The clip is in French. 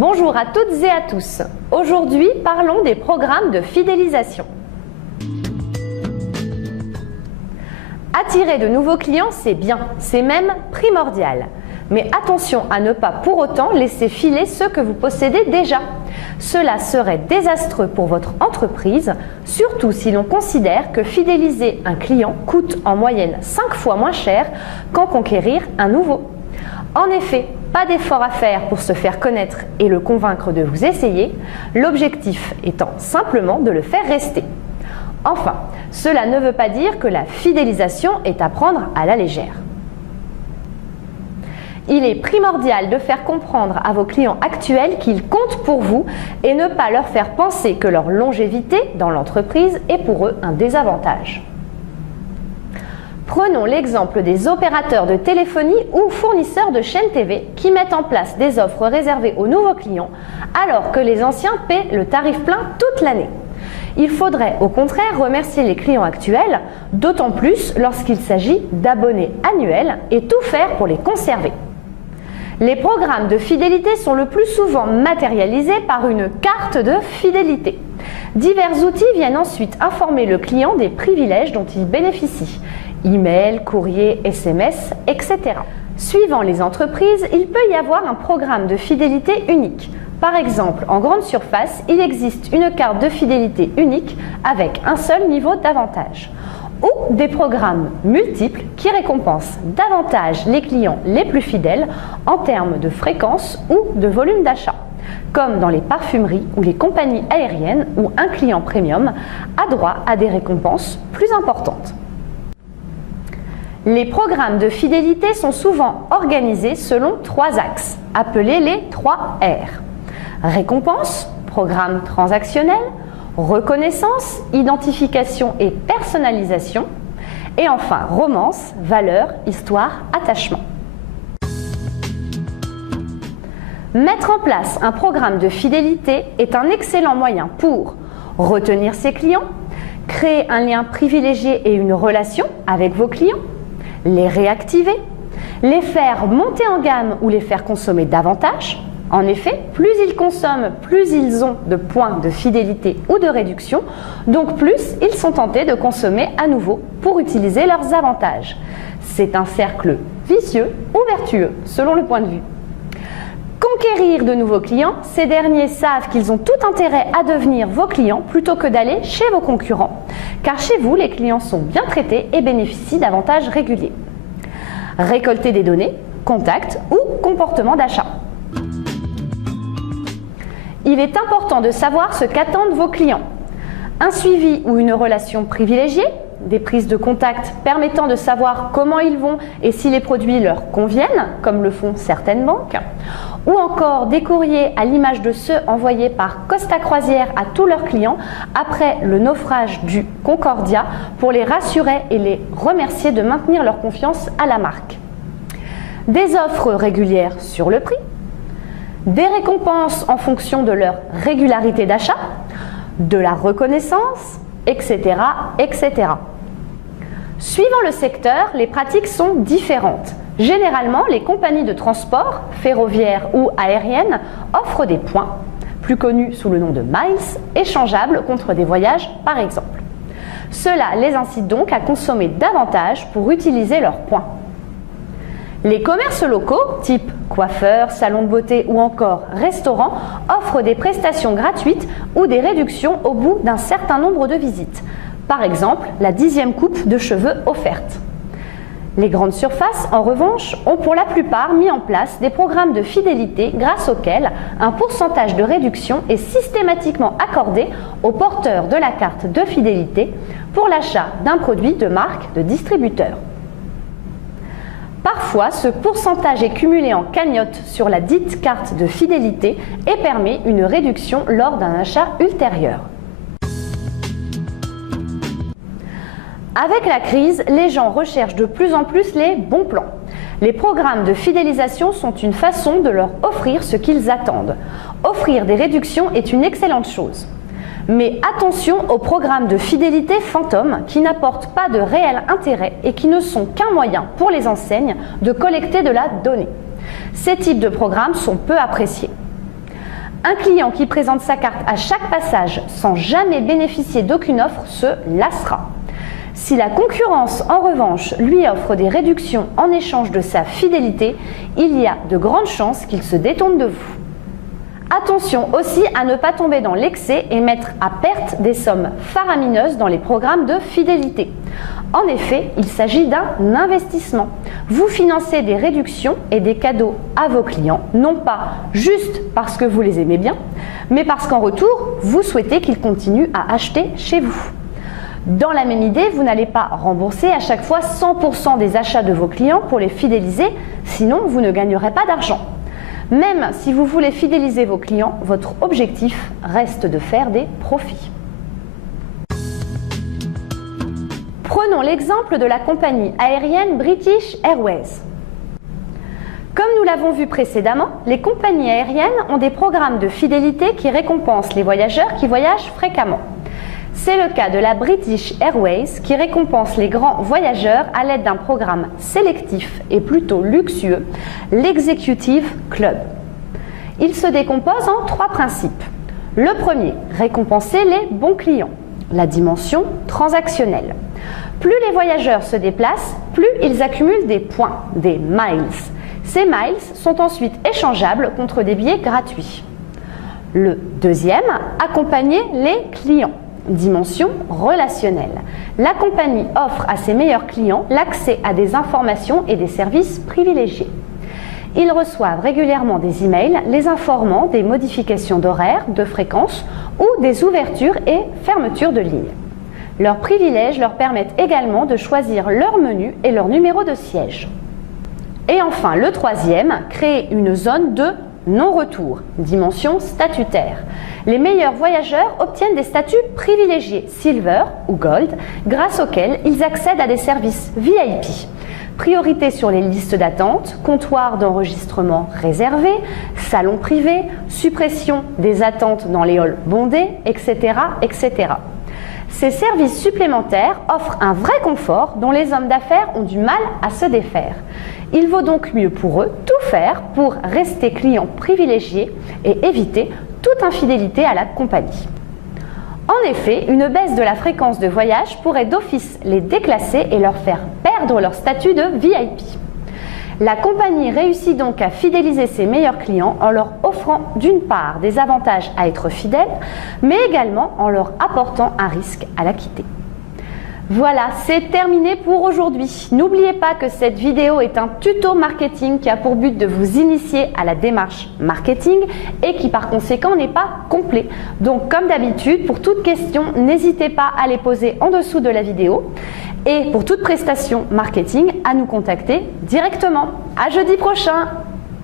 Bonjour à toutes et à tous. Aujourd'hui, parlons des programmes de fidélisation. Attirer de nouveaux clients, c'est bien, c'est même primordial. Mais attention à ne pas pour autant laisser filer ceux que vous possédez déjà. Cela serait désastreux pour votre entreprise, surtout si l'on considère que fidéliser un client coûte en moyenne 5 fois moins cher qu'en conquérir un nouveau. En effet, pas d'effort à faire pour se faire connaître et le convaincre de vous essayer, l'objectif étant simplement de le faire rester. Enfin, cela ne veut pas dire que la fidélisation est à prendre à la légère. Il est primordial de faire comprendre à vos clients actuels qu'ils comptent pour vous et ne pas leur faire penser que leur longévité dans l'entreprise est pour eux un désavantage. Prenons l'exemple des opérateurs de téléphonie ou fournisseurs de chaînes TV qui mettent en place des offres réservées aux nouveaux clients alors que les anciens paient le tarif plein toute l'année. Il faudrait au contraire remercier les clients actuels, d'autant plus lorsqu'il s'agit d'abonnés annuels et tout faire pour les conserver. Les programmes de fidélité sont le plus souvent matérialisés par une carte de fidélité. Divers outils viennent ensuite informer le client des privilèges dont il bénéficie. Email, courrier, SMS, etc. Suivant les entreprises, il peut y avoir un programme de fidélité unique. Par exemple, en grande surface, il existe une carte de fidélité unique avec un seul niveau d'avantage. Ou des programmes multiples qui récompensent davantage les clients les plus fidèles en termes de fréquence ou de volume d'achat, comme dans les parfumeries ou les compagnies aériennes où un client premium a droit à des récompenses plus importantes. Les programmes de fidélité sont souvent organisés selon 3 axes, appelés les 3 R. Récompense, programme transactionnel, reconnaissance, identification et personnalisation, et enfin romance, valeur, histoire, attachement. Mettre en place un programme de fidélité est un excellent moyen pour retenir ses clients, créer un lien privilégié et une relation avec vos clients, les réactiver, les faire monter en gamme ou les faire consommer davantage. En effet, plus ils consomment, plus ils ont de points de fidélité ou de réduction, donc plus ils sont tentés de consommer à nouveau pour utiliser leurs avantages. C'est un cercle vicieux ou vertueux, selon le point de vue. Conquérir de nouveaux clients, ces derniers savent qu'ils ont tout intérêt à devenir vos clients plutôt que d'aller chez vos concurrents, car chez vous, les clients sont bien traités et bénéficient d'avantages réguliers. Récolter des données, contacts ou comportements d'achat. Il est important de savoir ce qu'attendent vos clients. Un suivi ou une relation privilégiée, des prises de contact permettant de savoir comment ils vont et si les produits leur conviennent, comme le font certaines banques, ou encore des courriers à l'image de ceux envoyés par Costa Croisière à tous leurs clients après le naufrage du Concordia pour les rassurer et les remercier de maintenir leur confiance à la marque. Des offres régulières sur le prix, des récompenses en fonction de leur régularité d'achat, de la reconnaissance, etc., etc. Suivant le secteur, les pratiques sont différentes. Généralement, les compagnies de transport, ferroviaires ou aériennes, offrent des points, plus connus sous le nom de miles, échangeables contre des voyages par exemple. Cela les incite donc à consommer davantage pour utiliser leurs points. Les commerces locaux, type coiffeurs, salons de beauté ou encore restaurants, offrent des prestations gratuites ou des réductions au bout d'un certain nombre de visites. Par exemple, la 10e coupe de cheveux offerte. Les grandes surfaces, en revanche, ont pour la plupart mis en place des programmes de fidélité grâce auxquels un pourcentage de réduction est systématiquement accordé aux porteurs de la carte de fidélité pour l'achat d'un produit de marque de distributeur. Parfois, ce pourcentage est cumulé en cagnotte sur la dite carte de fidélité et permet une réduction lors d'un achat ultérieur. Avec la crise, les gens recherchent de plus en plus les bons plans. Les programmes de fidélisation sont une façon de leur offrir ce qu'ils attendent. Offrir des réductions est une excellente chose. Mais attention aux programmes de fidélité fantômes qui n'apportent pas de réel intérêt et qui ne sont qu'un moyen pour les enseignes de collecter de la donnée. Ces types de programmes sont peu appréciés. Un client qui présente sa carte à chaque passage sans jamais bénéficier d'aucune offre se lassera. Si la concurrence, en revanche, lui offre des réductions en échange de sa fidélité, il y a de grandes chances qu'il se détourne de vous. Attention aussi à ne pas tomber dans l'excès et mettre à perte des sommes faramineuses dans les programmes de fidélité. En effet, il s'agit d'un investissement. Vous financez des réductions et des cadeaux à vos clients, non pas juste parce que vous les aimez bien, mais parce qu'en retour, vous souhaitez qu'ils continuent à acheter chez vous. Dans la même idée, vous n'allez pas rembourser à chaque fois 100% des achats de vos clients pour les fidéliser, sinon vous ne gagnerez pas d'argent. Même si vous voulez fidéliser vos clients, votre objectif reste de faire des profits. Prenons l'exemple de la compagnie aérienne British Airways. Comme nous l'avons vu précédemment, les compagnies aériennes ont des programmes de fidélité qui récompensent les voyageurs qui voyagent fréquemment. C'est le cas de la British Airways qui récompense les grands voyageurs à l'aide d'un programme sélectif et plutôt luxueux, l'Executive Club. Il se décompose en 3 principes. Le premier, récompenser les bons clients, la dimension transactionnelle. Plus les voyageurs se déplacent, plus ils accumulent des points, des miles. Ces miles sont ensuite échangeables contre des billets gratuits. Le deuxième, accompagner les clients. Dimension relationnelle. La compagnie offre à ses meilleurs clients l'accès à des informations et des services privilégiés. Ils reçoivent régulièrement des emails les informant des modifications d'horaires, de fréquences ou des ouvertures et fermetures de lignes. Leurs privilèges leur permettent également de choisir leur menu et leur numéro de siège. Et enfin, le troisième, créer une zone de non-retour, dimension statutaire. Les meilleurs voyageurs obtiennent des statuts privilégiés, Silver ou Gold, grâce auxquels ils accèdent à des services VIP. Priorité sur les listes d'attente, comptoirs d'enregistrement réservés, salons privés, suppression des attentes dans les halls bondés, etc., etc. Ces services supplémentaires offrent un vrai confort dont les hommes d'affaires ont du mal à se défaire. Il vaut donc mieux pour eux tout faire pour rester clients privilégiés et éviter toute infidélité à la compagnie. En effet, une baisse de la fréquence de voyage pourrait d'office les déclasser et leur faire perdre leur statut de VIP. La compagnie réussit donc à fidéliser ses meilleurs clients en leur offrant d'une part des avantages à être fidèles, mais également en leur apportant un risque à la quitter. Voilà, c'est terminé pour aujourd'hui. N'oubliez pas que cette vidéo est un tuto marketing qui a pour but de vous initier à la démarche marketing et qui par conséquent n'est pas complet. Donc comme d'habitude, pour toute question, n'hésitez pas à les poser en dessous de la vidéo. Et pour toute prestation marketing, à nous contacter directement. À jeudi prochain!